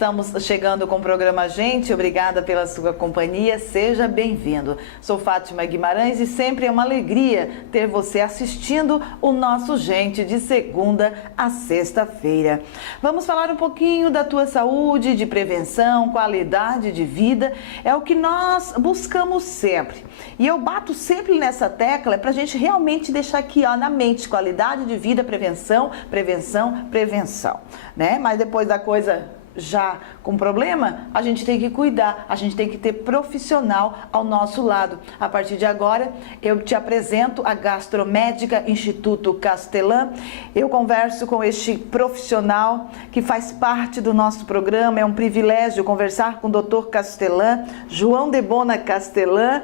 Estamos chegando com o programa Gente, obrigada pela sua companhia, seja bem-vindo. Sou Fátima Guimarães e sempre é uma alegria ter você assistindo o nosso Gente de segunda a sexta-feira. Vamos falar um pouquinho da tua saúde, de prevenção, qualidade de vida, é o que nós buscamos sempre. E eu bato sempre nessa tecla para a gente realmente deixar aqui na mente, qualidade de vida, prevenção, prevenção, prevenção, né? Mas depois da coisa já com problema, a gente tem que cuidar, a gente tem que ter profissional ao nosso lado. A partir de agora, eu te apresento a Gastromédica Instituto Castelã. Eu converso com este profissional que faz parte do nosso programa. É um privilégio conversar com o Dr. Castelã, João Debona Castelã,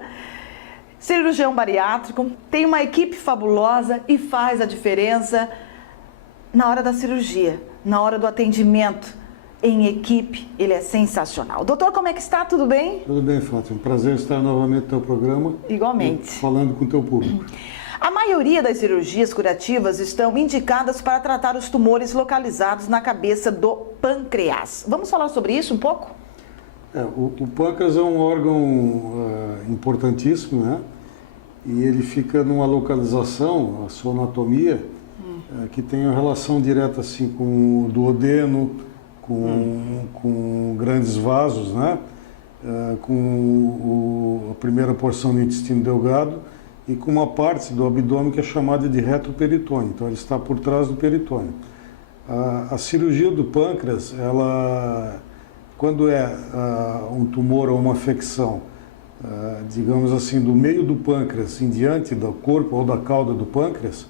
cirurgião bariátrico, tem uma equipe fabulosa e faz a diferença na hora da cirurgia, na hora do atendimento. Em equipe, ele é sensacional. Doutor, como é que está? Tudo bem? Tudo bem, Fátima. Prazer estar novamente no teu programa. Igualmente. Falando com o teu público. A maioria das cirurgias curativas estão indicadas para tratar os tumores localizados na cabeça do pâncreas. Vamos falar sobre isso um pouco? O pâncreas é um órgão importantíssimo, né? E ele fica numa localização, a sua anatomia, que tem uma relação direta assim, com o duodeno, com grandes vasos, né? Com a primeira porção do intestino delgado e com uma parte do abdômen que é chamada de retroperitônio. Então, ele está por trás do peritônio. A cirurgia do pâncreas, ela, quando é um tumor ou uma afecção, digamos assim, do meio do pâncreas em diante do corpo ou da cauda do pâncreas,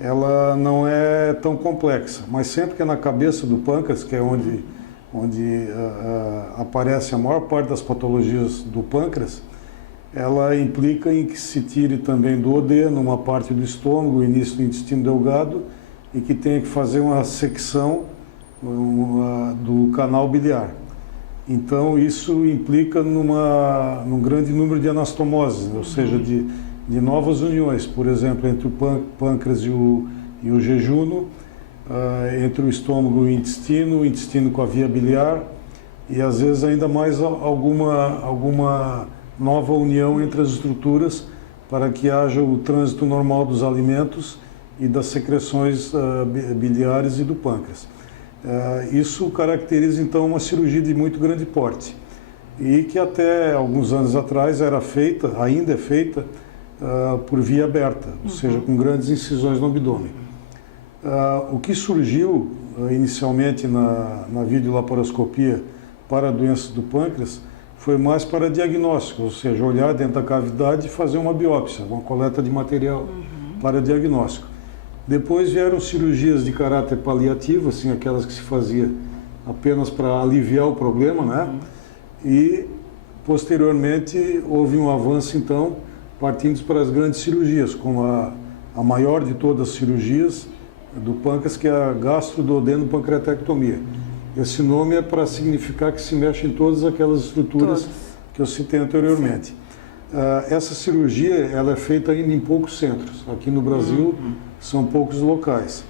ela não é tão complexa, mas sempre que é na cabeça do pâncreas, que é onde aparece a maior parte das patologias do pâncreas, ela implica em que se tire também do duodeno, uma parte do estômago, o início do intestino delgado, e que tenha que fazer uma secção do canal biliar. Então, isso implica num grande número de anastomoses, ou seja, de novas uniões, por exemplo, entre o pâncreas e o jejuno, entre o estômago e o intestino com a via biliar, e às vezes ainda mais alguma nova união entre as estruturas para que haja o trânsito normal dos alimentos e das secreções biliares e do pâncreas. Isso caracteriza então uma cirurgia de muito grande porte e que até alguns anos atrás ainda é feita por via aberta, ou seja, com grandes incisões no abdômen. O que surgiu inicialmente na videolaparoscopia para doenças do pâncreas foi mais para diagnóstico, ou seja, olhar dentro da cavidade e fazer uma biópsia, uma coleta de material para diagnóstico. Depois vieram cirurgias de caráter paliativo, assim, aquelas que se fazia apenas para aliviar o problema, né? E posteriormente houve um avanço, então, partindo para as grandes cirurgias, como a maior de todas as cirurgias do pâncreas, que é a gastrododenopancreatectomia. Esse nome é para significar que se mexe em todas aquelas estruturas que eu citei anteriormente. Essa cirurgia ela é feita ainda em poucos centros. Aqui no Brasil são poucos locais.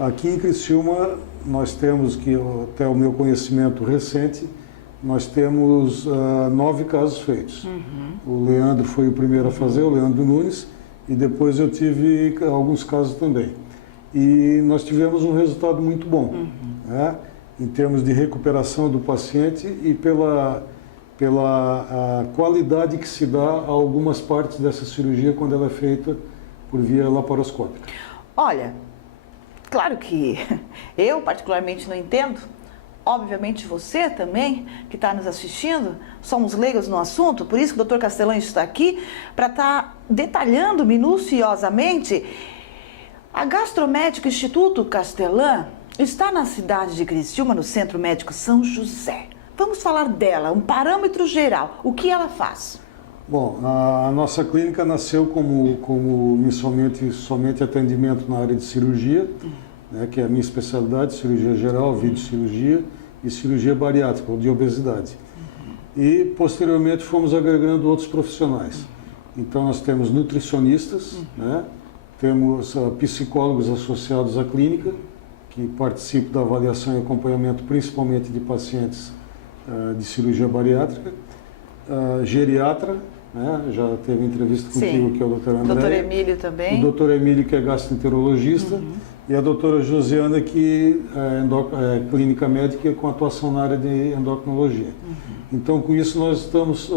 Aqui em Criciúma nós temos, que até o meu conhecimento recente, nós temos 9 casos feitos. O Leandro foi o primeiro a fazer, o Leandro Nunes, e depois eu tive alguns casos também. E nós tivemos um resultado muito bom, né? Em termos de recuperação do paciente e pela qualidade que se dá a algumas partes dessa cirurgia quando ela é feita por via laparoscópica. Olha, claro que eu particularmente não entendo. Obviamente você também, que está nos assistindo, somos leigos no assunto, por isso que o Dr. Castelã está aqui, para estar detalhando minuciosamente. A Gastromédica Instituto Castelã está na cidade de Criciúma, no Centro Médico São José. Vamos falar dela, um parâmetro geral, o que ela faz? Bom, a nossa clínica nasceu como somente atendimento na área de cirurgia, né, que é a minha especialidade, cirurgia geral, videocirurgia e cirurgia bariátrica, ou de obesidade. E, posteriormente, fomos agregando outros profissionais. Então, nós temos nutricionistas, né, temos psicólogos associados à clínica, que participo da avaliação e acompanhamento principalmente de pacientes de cirurgia bariátrica, geriatra, né? Já teve entrevista contigo, que é o Dr. André. Dr. Emílio também. O Dr. Emílio, que é gastroenterologista, e a doutora Josiana, que é clínica médica com atuação na área de endocrinologia. Então, com isso, nós estamos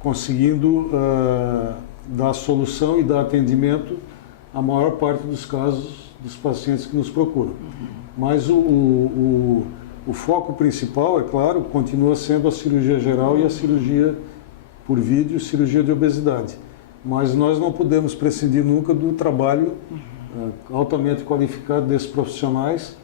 conseguindo dar solução e dar atendimento à maior parte dos casos dos pacientes que nos procuram. Mas o foco principal, é claro, continua sendo a cirurgia geral e a cirurgia por vídeo, cirurgia de obesidade. Mas nós não podemos prescindir nunca do trabalho altamente qualificado desses profissionais,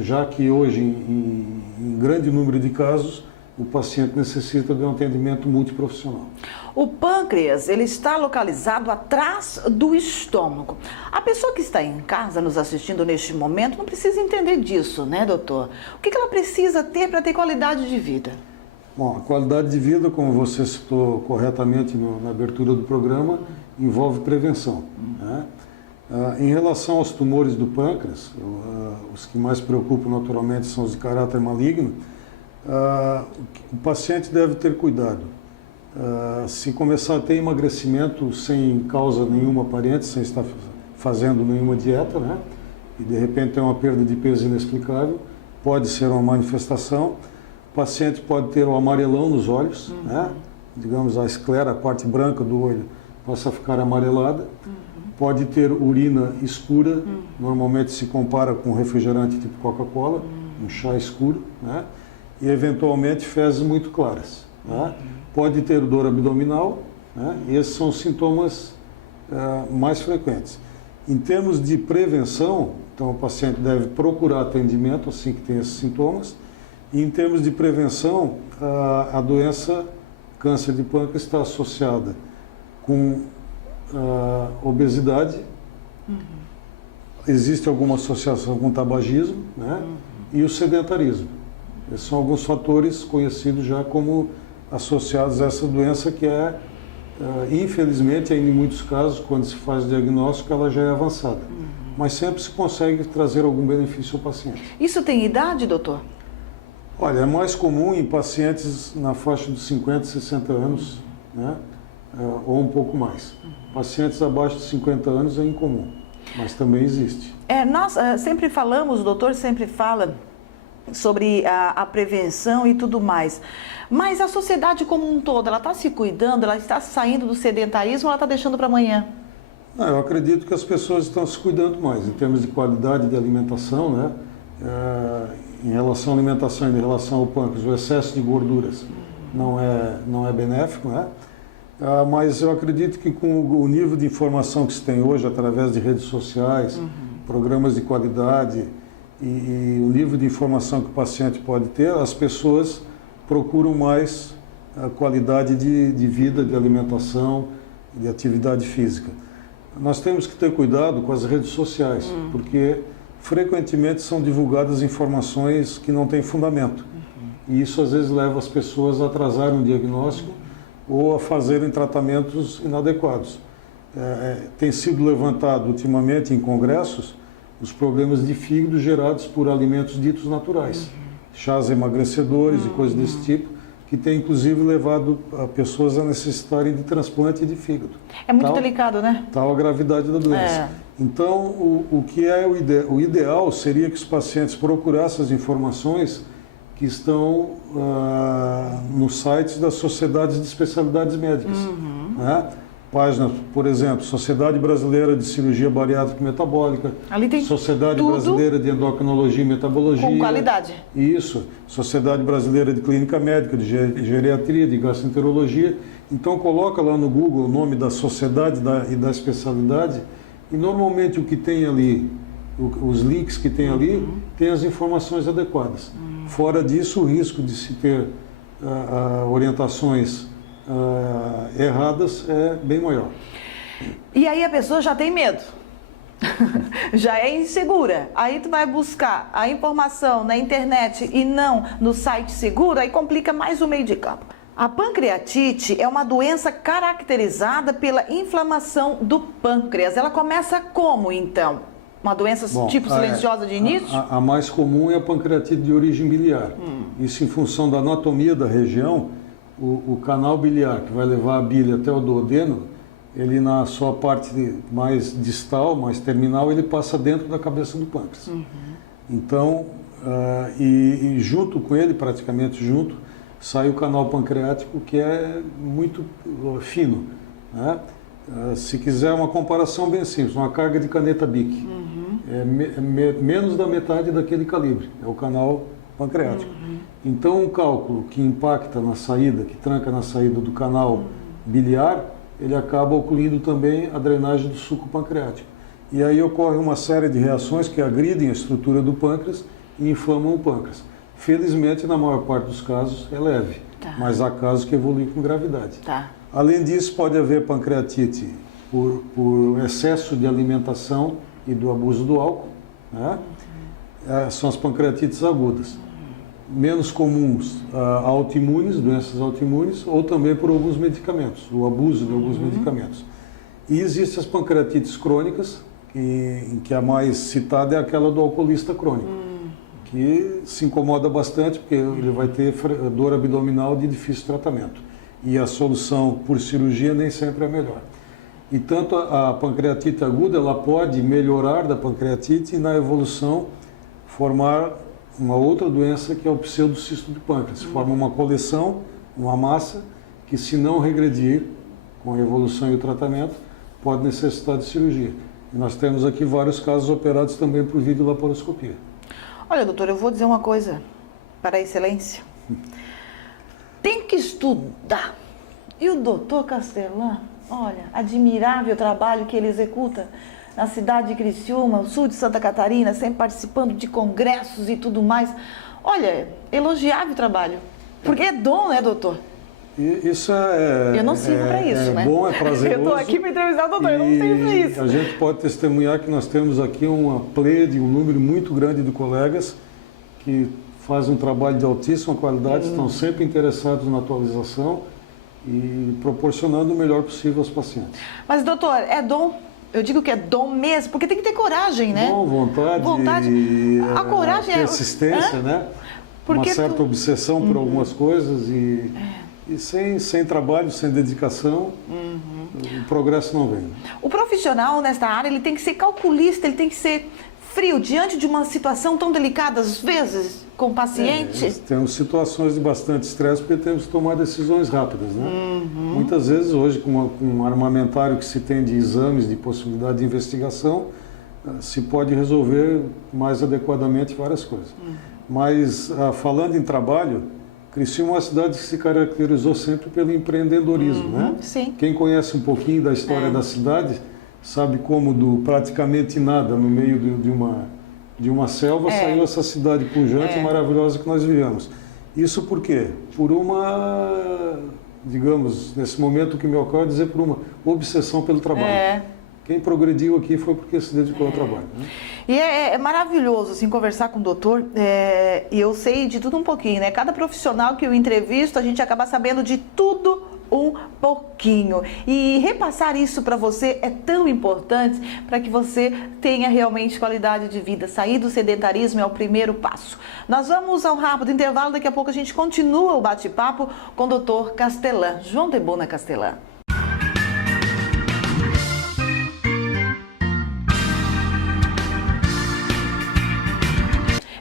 já que hoje, em grande número de casos, o paciente necessita de um atendimento multiprofissional. O pâncreas, ele está localizado atrás do estômago. A pessoa que está em casa nos assistindo neste momento não precisa entender disso, né, doutor? O que ela precisa ter para ter qualidade de vida? Bom, a qualidade de vida, como você citou corretamente na abertura do programa, envolve prevenção, né? Em relação aos tumores do pâncreas, os que mais preocupam naturalmente são os de caráter maligno, o paciente deve ter cuidado. Se começar a ter emagrecimento sem causa nenhuma aparente, sem estar fazendo nenhuma dieta, né? E de repente tem uma perda de peso inexplicável, pode ser uma manifestação. O paciente pode ter um amarelão nos olhos, né? Digamos, a esclera, a parte branca do olho, possa ficar amarelada. Pode ter urina escura, normalmente se compara com refrigerante tipo Coca-Cola, um chá escuro, né? E eventualmente fezes muito claras, né? Pode ter dor abdominal, né? E esses são os sintomas mais frequentes. Em termos de prevenção, então o paciente deve procurar atendimento assim que tem esses sintomas. E em termos de prevenção, a doença câncer de pâncreas está associada com obesidade, existe alguma associação com o tabagismo, né? E o sedentarismo. Esses são alguns fatores conhecidos já como associados a essa doença que infelizmente, ainda em muitos casos, quando se faz o diagnóstico, ela já é avançada. Mas sempre se consegue trazer algum benefício ao paciente. Isso tem idade, doutor? Olha, é mais comum em pacientes na faixa dos 50, 60 anos, né? Ou um pouco mais. Pacientes abaixo de 50 anos é incomum, mas também existe. Nós sempre falamos, o doutor sempre fala sobre a prevenção e tudo mais, mas a sociedade como um todo, ela está se cuidando, ela está saindo do sedentarismo ou ela está deixando para amanhã? Não, eu acredito que as pessoas estão se cuidando mais, em termos de qualidade de alimentação, né? Em relação à alimentação e em relação ao pâncreas, o excesso de gorduras não é benéfico, né? Mas eu acredito que com o nível de informação que se tem hoje, através de redes sociais, programas de qualidade e o nível de informação que o paciente pode ter, as pessoas procuram mais a qualidade de vida, de alimentação, de atividade física. Nós temos que ter cuidado com as redes sociais, porque frequentemente são divulgadas informações que não têm fundamento. E isso às vezes leva as pessoas a atrasarem um diagnóstico ou a fazerem tratamentos inadequados. Tem sido levantado ultimamente em congressos os problemas de fígado gerados por alimentos ditos naturais, chás emagrecedores e coisas desse tipo, que tem inclusive levado a pessoas a necessitarem de transplante de fígado. É muito delicado, né? Tal a gravidade da doença. Então, o que é o ideal seria que os pacientes procurassem as informações que estão nos sites das sociedades de especialidades médicas, né? Páginas, por exemplo, Sociedade Brasileira de Cirurgia Bariátrica e Metabólica, ali tem Sociedade Brasileira de Endocrinologia e Metabologia. Com qualidade. Isso, Sociedade Brasileira de Clínica Médica, de Geriatria, de Gastroenterologia. Então coloca lá no Google o nome da sociedade e da especialidade e normalmente o que tem ali, os links que tem ali, tem as informações adequadas. Fora disso, o risco de se ter orientações erradas é bem maior. E aí a pessoa já tem medo, já é insegura. Aí tu vai buscar a informação na internet e não no site seguro, aí complica mais o meio de campo. A pancreatite é uma doença caracterizada pela inflamação do pâncreas. Ela começa como, então? Uma doença tipo silenciosa de início? A mais comum é a pancreatite de origem biliar. Isso em função da anatomia da região, o canal biliar, que vai levar a bile até o duodeno, ele na sua parte mais distal, mais terminal, ele passa dentro da cabeça do pâncreas. Então, e junto com ele, praticamente junto, sai o canal pancreático, que é muito fino, né? Se quiser uma comparação bem simples, uma carga de caneta Bic, menos da metade daquele calibre, é o canal pancreático. Então, um cálculo que impacta na saída, que tranca na saída do canal biliar, ele acaba ocluindo também a drenagem do suco pancreático. E aí ocorre uma série de reações que agridem a estrutura do pâncreas e inflamam o pâncreas. Felizmente, na maior parte dos casos, é leve, mas há casos que evoluem com gravidade. Além disso, pode haver pancreatite por excesso de alimentação e do abuso do álcool, né? São as pancreatites agudas. Menos comuns, autoimunes, doenças autoimunes, ou também por alguns medicamentos, o abuso de alguns medicamentos. E existem as pancreatites crônicas, em que a mais citada é aquela do alcoolista crônico, que se incomoda bastante porque ele vai ter dor abdominal de difícil tratamento. E a solução por cirurgia nem sempre é melhor. E tanto a pancreatite aguda, ela pode melhorar da pancreatite e na evolução formar uma outra doença que é o pseudocisto de pâncreas. Forma uma coleção, uma massa, que se não regredir com a evolução e o tratamento, pode necessitar de cirurgia. E nós temos aqui vários casos operados também por videolaparoscopia. Olha, doutor, eu vou dizer uma coisa para a excelência. Tem que estudar. E o doutor Castellan, olha, admirável trabalho que ele executa na cidade de Criciúma, no sul de Santa Catarina, sempre participando de congressos e tudo mais. Olha, elogiável trabalho. Porque é dom, né, doutor? Isso é... Eu não sirvo para isso, né? É bom, é prazeroso. Eu estou aqui para entrevistar o doutor, eu não sirvo para isso. A gente pode testemunhar que nós temos aqui uma pleiade, um número muito grande de colegas que fazem um trabalho de altíssima qualidade, estão sempre interessados na atualização e proporcionando o melhor possível aos pacientes. Mas, doutor, é dom? Eu digo que é dom mesmo, porque tem que ter coragem, né? Bom, vontade. A coragem persistência, né? Porque uma certa obsessão por algumas coisas e sem trabalho, sem dedicação, o progresso não vem. O profissional nesta área, ele tem que ser calculista, ele tem que ser frio diante de uma situação tão delicada, às vezes, com o paciente. Temos situações de bastante estresse porque temos que tomar decisões rápidas, né? Muitas vezes hoje, com um armamentário que se tem de exames, de possibilidade de investigação, se pode resolver mais adequadamente várias coisas. Mas, falando em trabalho, Criciúma é uma cidade que se caracterizou sempre pelo empreendedorismo, né? Sim. Quem conhece um pouquinho da história da cidade sabe como do praticamente nada no meio de uma selva saiu essa cidade pujante e maravilhosa que nós vivemos. Isso por quê? Por uma, digamos, nesse momento que me ocorre dizer, por uma obsessão pelo trabalho. Quem progrediu aqui foi porque se dedicou ao trabalho, né? E é maravilhoso, assim, conversar com o doutor, e eu sei de tudo um pouquinho, né? Cada profissional que eu entrevisto, a gente acaba sabendo de tudo um pouquinho. E repassar isso para você é tão importante para que você tenha realmente qualidade de vida. Sair do sedentarismo é o primeiro passo. Nós vamos a um rápido intervalo, daqui a pouco a gente continua o bate-papo com o doutor Castellan, João Debona Castellan.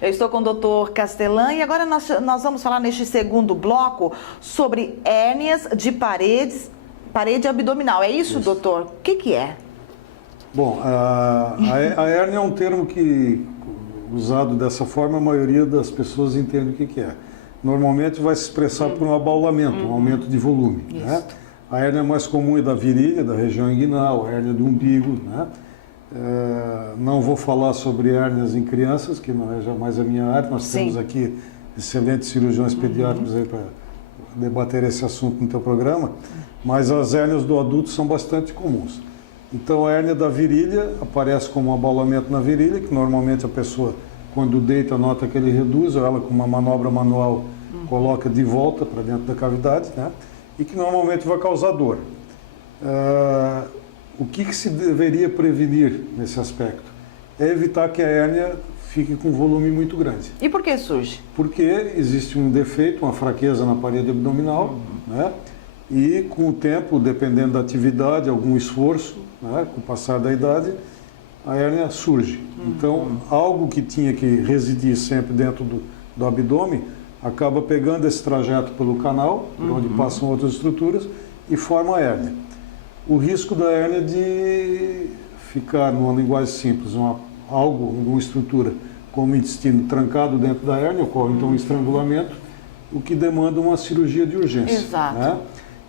Eu estou com o doutor Castellan e agora nós vamos falar neste segundo bloco sobre hérnias de parede abdominal. É isso, doutor? O que é? Bom, a hérnia é um termo que, usado dessa forma, a maioria das pessoas entende o que é. Normalmente vai se expressar por um abaulamento, um aumento de volume, né? A hérnia mais comum é da virilha, da região inguinal, a hérnia do umbigo, né? Não vou falar sobre hérnias em crianças, que não é jamais a minha área. Nós temos aqui excelentes cirurgiões pediátricos aí para debater esse assunto no teu programa, mas as hérnias do adulto são bastante comuns. Então a hérnia da virilha aparece como um abaulamento na virilha, que normalmente a pessoa, quando deita, nota que ele reduz, ou ela com uma manobra manual coloca de volta para dentro da cavidade, né? E que normalmente vai causar dor. O que se deveria prevenir nesse aspecto? é evitar que a hérnia fique com um volume muito grande. E por que surge? Porque existe um defeito, uma fraqueza na parede abdominal, né? E com o tempo, dependendo da atividade, algum esforço, né? Com o passar da idade, a hérnia surge. Então, algo que tinha que residir sempre dentro do abdômen, acaba pegando esse trajeto pelo canal, por onde passam outras estruturas, e forma a hérnia. O risco da hérnia de ficar, numa linguagem simples, uma estrutura como o intestino trancado dentro da hérnia, ocorre então um estrangulamento, o que demanda uma cirurgia de urgência. Exato. Né?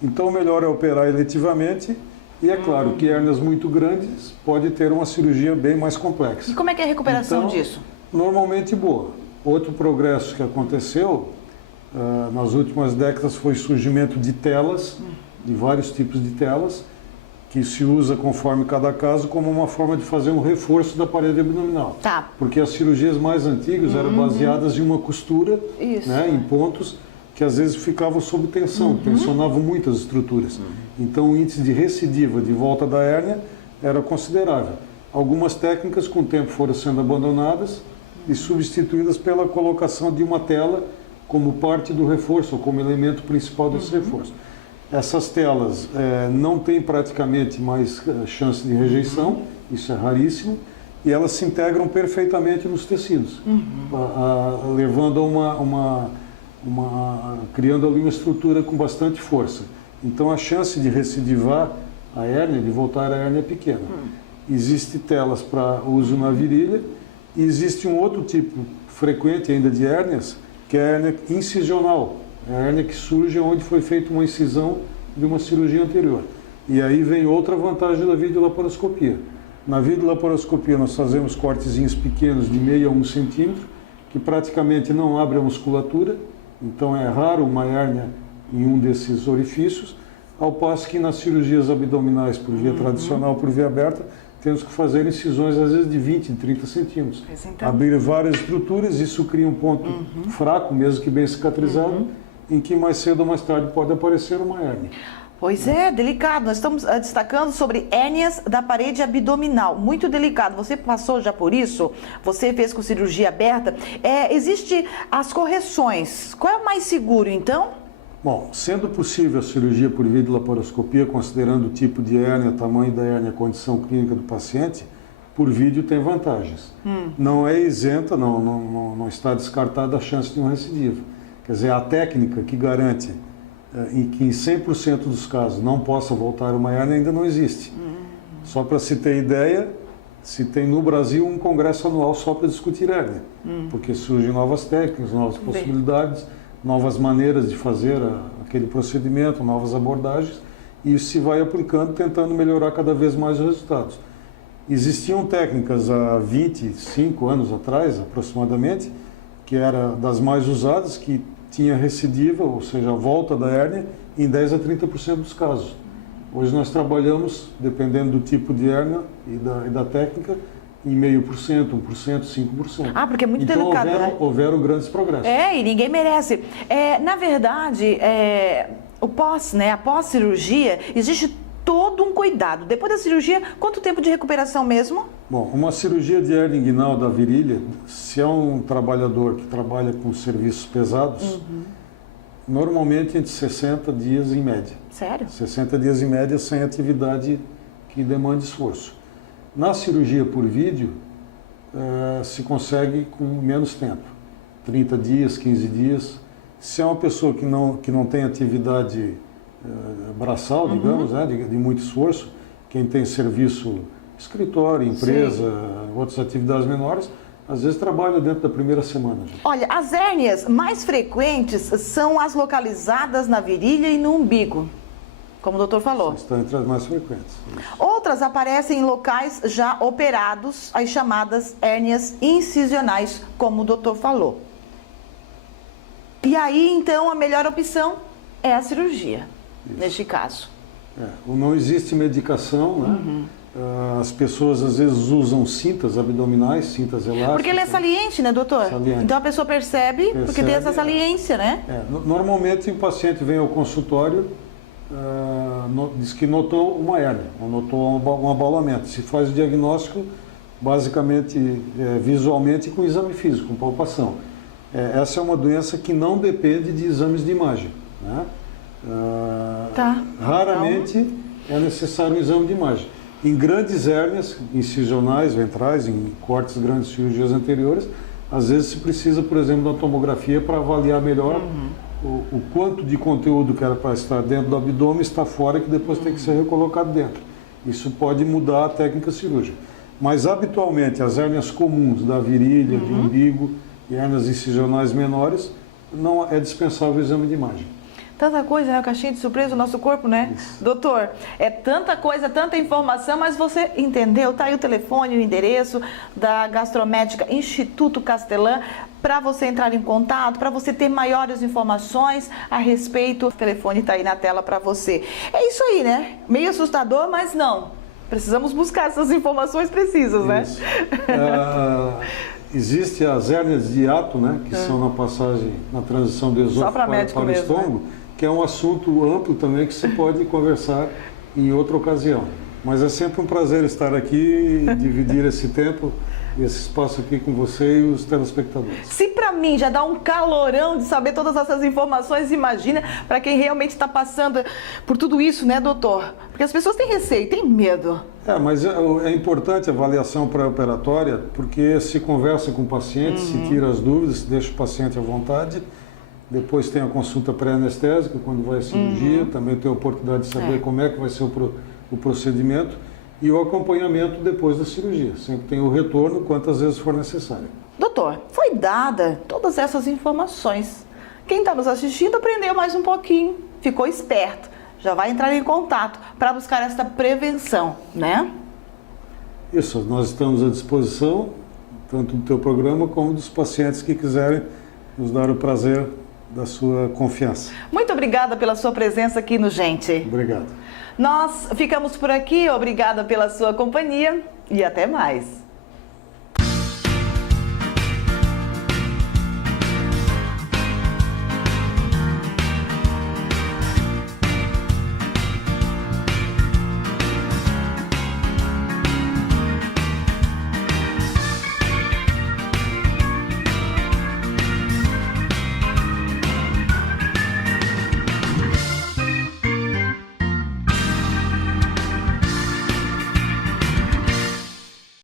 Então, o melhor é operar eletivamente, e é claro que hérnias muito grandes pode ter uma cirurgia bem mais complexa. E como é que é a recuperação disso? Normalmente boa. Outro progresso que aconteceu nas últimas décadas foi o surgimento de telas, de vários tipos de telas, que se usa conforme cada caso como uma forma de fazer um reforço da parede abdominal. Tá. Porque as cirurgias mais antigas eram baseadas em uma costura, né, em pontos que às vezes ficavam sob tensão, tensionavam muitas estruturas. Então o índice de recidiva de volta da hérnia era considerável. Algumas técnicas com o tempo foram sendo abandonadas e substituídas pela colocação de uma tela como parte do reforço, ou como elemento principal desse reforço. Essas telas não têm praticamente mais chance de rejeição, isso é raríssimo, e elas se integram perfeitamente nos tecidos, levando a criando ali uma estrutura com bastante força. Então a chance de recidivar a hérnia, de voltar à hérnia é pequena. Existem telas para uso na virilha, e existe um outro tipo frequente ainda de hérnias, que é a hérnia incisional. É a hérnia que surge onde foi feita uma incisão de uma cirurgia anterior. E aí vem outra vantagem da videolaparoscopia. Na videolaparoscopia nós fazemos cortezinhos pequenos de meio a 1 centímetro, que praticamente não abre a musculatura, então é raro uma hérnia em um desses orifícios, ao passo que nas cirurgias abdominais por via tradicional, por via aberta, temos que fazer incisões às vezes de 20, 30 centímetros. Então... Abrir várias estruturas, isso cria um ponto fraco, mesmo que bem cicatrizado, em que mais cedo ou mais tarde pode aparecer uma hérnia. Pois é, delicado. Nós estamos destacando sobre hérnias da parede abdominal. Muito delicado. Você passou já por isso? Você fez com cirurgia aberta? Existe as correções. Qual é o mais seguro, então? Bom, sendo possível a cirurgia por videolaparoscopia, considerando o tipo de hérnia, tamanho da hérnia, a condição clínica do paciente, por vídeo tem vantagens. Não é isenta, não está descartada a chance de uma recidiva. Quer dizer, a técnica que garante que em 100% dos casos não possa voltar uma hérnia ainda não existe. Só para se ter ideia, se tem no Brasil um congresso anual só para discutir hérnia, porque surgem novas técnicas, novas possibilidades, novas maneiras de fazer aquele procedimento, novas abordagens, e isso se vai aplicando, tentando melhorar cada vez mais os resultados. Existiam técnicas há 25 anos atrás, aproximadamente, que era das mais usadas, que tinha recidiva, ou seja, a volta da hérnia, em 10 a 30% dos casos. Hoje nós trabalhamos, dependendo do tipo de hérnia e da técnica, em 0,5%, 1%, 5%. Ah, porque é muito então, delicado, né? houveram grandes progressos. E ninguém merece. Na verdade, o pós, né, a pós-cirurgia, existe todo um cuidado. Depois da cirurgia, quanto tempo de recuperação mesmo? Bom, uma cirurgia de hérnia inguinal da virilha, se é um trabalhador que trabalha com serviços pesados, normalmente entre 60 dias em média. Sério? 60 dias em média sem atividade que demande esforço. Na cirurgia por vídeo, se consegue com menos tempo, 30 dias, 15 dias. Se é uma pessoa que não tem atividade braçal, digamos, né, de muito esforço, quem tem serviço, escritório, empresa, outras atividades menores, às vezes trabalha dentro da primeira semana. Olha, as hérnias mais frequentes são as localizadas na virilha e no umbigo, como o doutor falou. Estão entre as mais frequentes. Outras aparecem em locais já operados, as chamadas hérnias incisionais, como o doutor falou. E aí, então, a melhor opção é a cirurgia, neste caso. Não existe medicação, né? As pessoas às vezes usam cintas abdominais, cintas elásticas. Porque ele é saliente, né, doutor? Saliente. Então a pessoa percebe porque tem essa saliência, né? Normalmente o paciente vem ao consultório, diz que notou uma hérnia, ou notou um abalamento. Se faz o diagnóstico, basicamente visualmente com exame físico, com palpação. Essa é uma doença que não depende de exames de imagem, né? Raramente é necessário um exame de imagem. Em grandes hérnias incisionais, ventrais, em cortes grandes de cirurgias anteriores, às vezes se precisa, por exemplo, de uma tomografia para avaliar melhor o quanto de conteúdo que era para estar dentro do abdômen está fora, que depois tem que ser recolocado dentro. Isso pode mudar a técnica cirúrgica. Mas, habitualmente, as hérnias comuns da virilha, de umbigo e hérnias incisionais menores, não é dispensável o exame de imagem. Tanta coisa, né? A caixinha de surpresa do nosso corpo, né? Isso. Doutor, é tanta coisa, tanta informação, mas você entendeu? Tá aí o telefone, o endereço da Gastromédica Instituto Castelã para você entrar em contato, para você ter maiores informações a respeito. O telefone tá aí na tela para você. É isso aí, né? Meio assustador, mas não. Precisamos buscar essas informações precisas, né? Isso. Existe as hérnias de hiato, né? Que são na passagem, na transição do esôfago para o estômago, que é um assunto amplo também que se pode conversar em outra ocasião. Mas é sempre um prazer estar aqui e dividir esse tempo, esse espaço aqui com você e os telespectadores. Se para mim já dá um calorão de saber todas essas informações, imagina para quem realmente está passando por tudo isso, né, doutor? Porque as pessoas têm receio, têm medo. Mas é importante a avaliação pré-operatória, porque se conversa com o paciente, se tira as dúvidas, se deixa o paciente à vontade. Depois tem a consulta pré-anestésica, quando vai à cirurgia, também tem a oportunidade de saber como é que vai ser o procedimento e o acompanhamento depois da cirurgia. Sempre tem o retorno, quantas vezes for necessário. Doutor, foi dada todas essas informações. Quem está nos assistindo aprendeu mais um pouquinho, ficou esperto, já vai entrar em contato para buscar esta prevenção, né? Isso, nós estamos à disposição, tanto do teu programa como dos pacientes que quiserem nos dar o prazer da sua confiança. Muito obrigada pela sua presença aqui no Gente. Obrigado. Nós ficamos por aqui, obrigada pela sua companhia e até mais.